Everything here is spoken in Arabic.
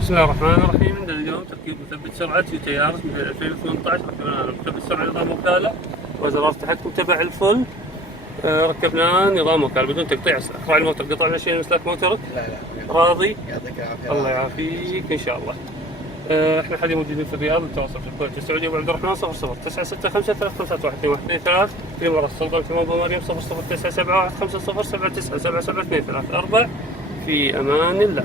بسم الله الرحمن الرحيم. عندنا اليوم تركيب مثبت سرعة تويوتا يارس موديل 2018. ركبنا مثبت سرعة نظام وكالة وزرار تحكم تبع الفل. ركبنا نظام وكالة بدون تقطيع. اقرأ الموتور قطع من شيء مسلاك موتورك؟ لا. راضي؟ يعطيك العافية. الله يعافيك ان شاء الله. احنا حاليا موجودين في الرياض. التواصل في الكويت السعودية ابو عبد الرحمن 00 965 351 في مرة السلطان في ابو مريم 00 971 507 977 234. في امان الله.